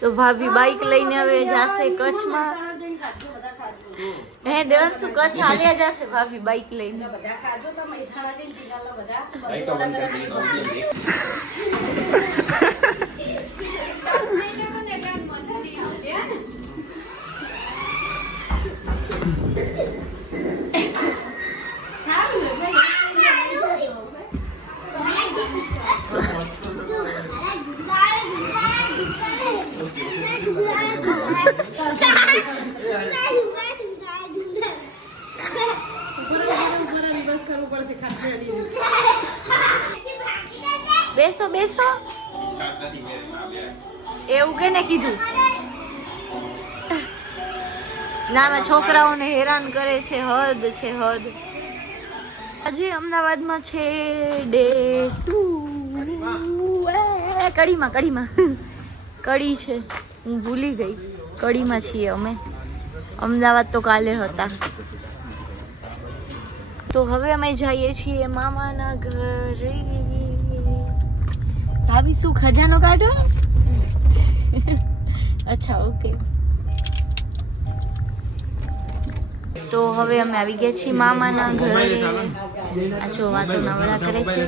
તો ભાભી બાઈક લઈને હવે જાશે કચ્છમાં. હે દેવાંશુ કચ્છ હાલ્યા જશે ભાભી બાઈક લઈને. બેસો બેસો એવું કેને કીધું? નાના છોકરાઓને હેરાન કરે છે, હદ છે હદ. આજે અમદાવાદમાં છે ડે 2. કડીમાં કડી છે, હું ભૂલી ગઈ. કડીમાં છીએ અમે. અમદાવાદ તો કાલે હતા. તો હવે અમે જઈએ છીએ મામાના ઘરે. ભાભી શું ખજાનો કાઢો? અચ્છા ઓકે. તો હવે અમે આવી ગયા છીએ મામાના ઘરે. આ જો વાતો નવરા કરે છે.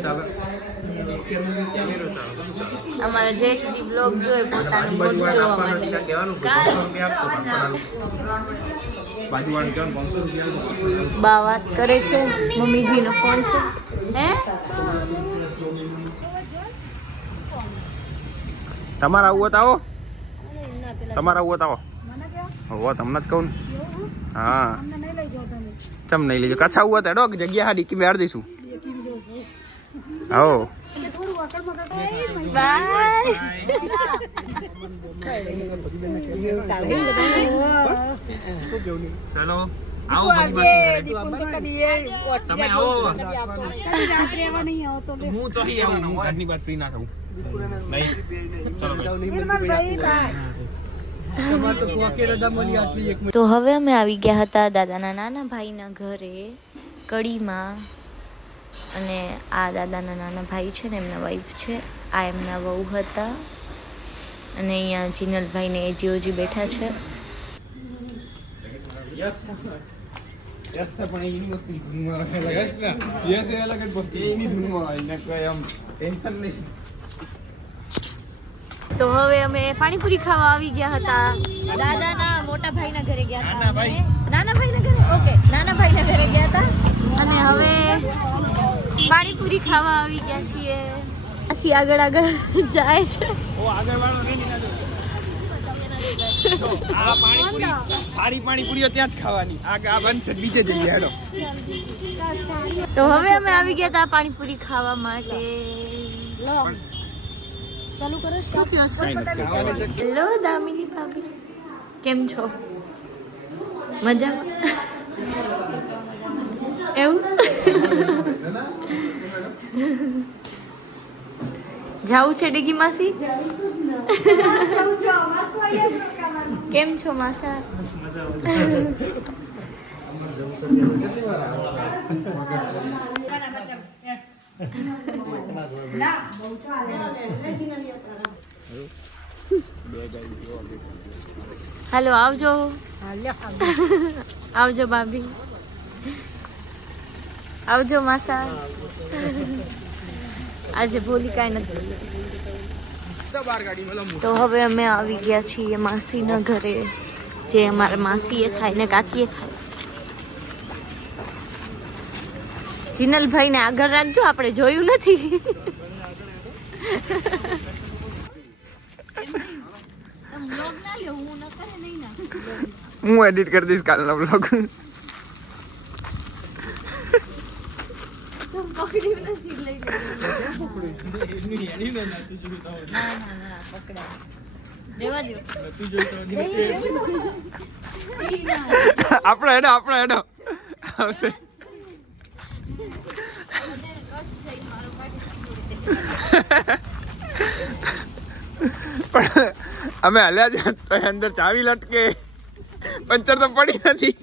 અમારા જેઠજી બ્લોગ જોઈ પોતાનું મોઢું જોવા માટે. બા વાત કરે છે. મમ્મીજીનો ફોન છે. હે તમારા આવું આવો. તમારા આવું આવો. હો તમને જ કહું ને. હા ચમ નહીં લેજો. કચ્છ આવું હતા ડોક જગ્યા હાડી કે બેહાડ દઈશું. હો ચલો આવો તમે આવો. હું તો અહીં આવું. હું ઘરની વાત ફ્રી ના થવું. તો હવે અમે આવી ગયા હતા દાદાના નાના ભાઈના ઘરે કડીમાં. અને આ દાદાના નાના ભાઈ છે ને એમના વાઈફ છે. આ એમના વહુ હતા. અને અહીંયા જીનલભાઈ ને એજીઓજી બેઠા છે. તો હવે અમે પાણીપુરી ખાવા આવી ગયા હતા દાદાના મોટા ભાઈના ઘરે ગયા હતા. નાના ભાઈના ઘરે ઓકે નાના ભાઈના ઘરે ગયા હતા. અને હવે પાણીપુરી ખાવા આવી ગયા છીએ. પછી આગળ જાય છે. પાણીપુરીઓ ત્યાં જ ખાવાની. આ બનશે બીજે જઈએ હેડો. તો હવે અમે આવી ગયા હતા પાણીપુરી ખાવા માટે. ચાલુ કરો. શું થયું છે? હેલો દામિની ભાભી, કેમ છો? મજામાં? એવું જાવું છે ડીગી માસી? કેમ છો માસા? હેલો આવજો. આવજો ભાભી. આવજો માસા. આજે ભોલી કાંઈ નથી. તો હવે અમે આવી ગયા છીએ માસીના ઘરે. જે અમારા માસીએ થાય ને કાકીએ થાય. જીનલભાઈ ને આગળ રાખજો, આપણે જોયું નથી. હું એડિટ કરી દઈશ કાલનો બ્લોગ. આપણે હેડો આવશે. પણ અમે હલ્યા છે તો અંદર ચાવી લટકે, પંચર તો પડી નથી.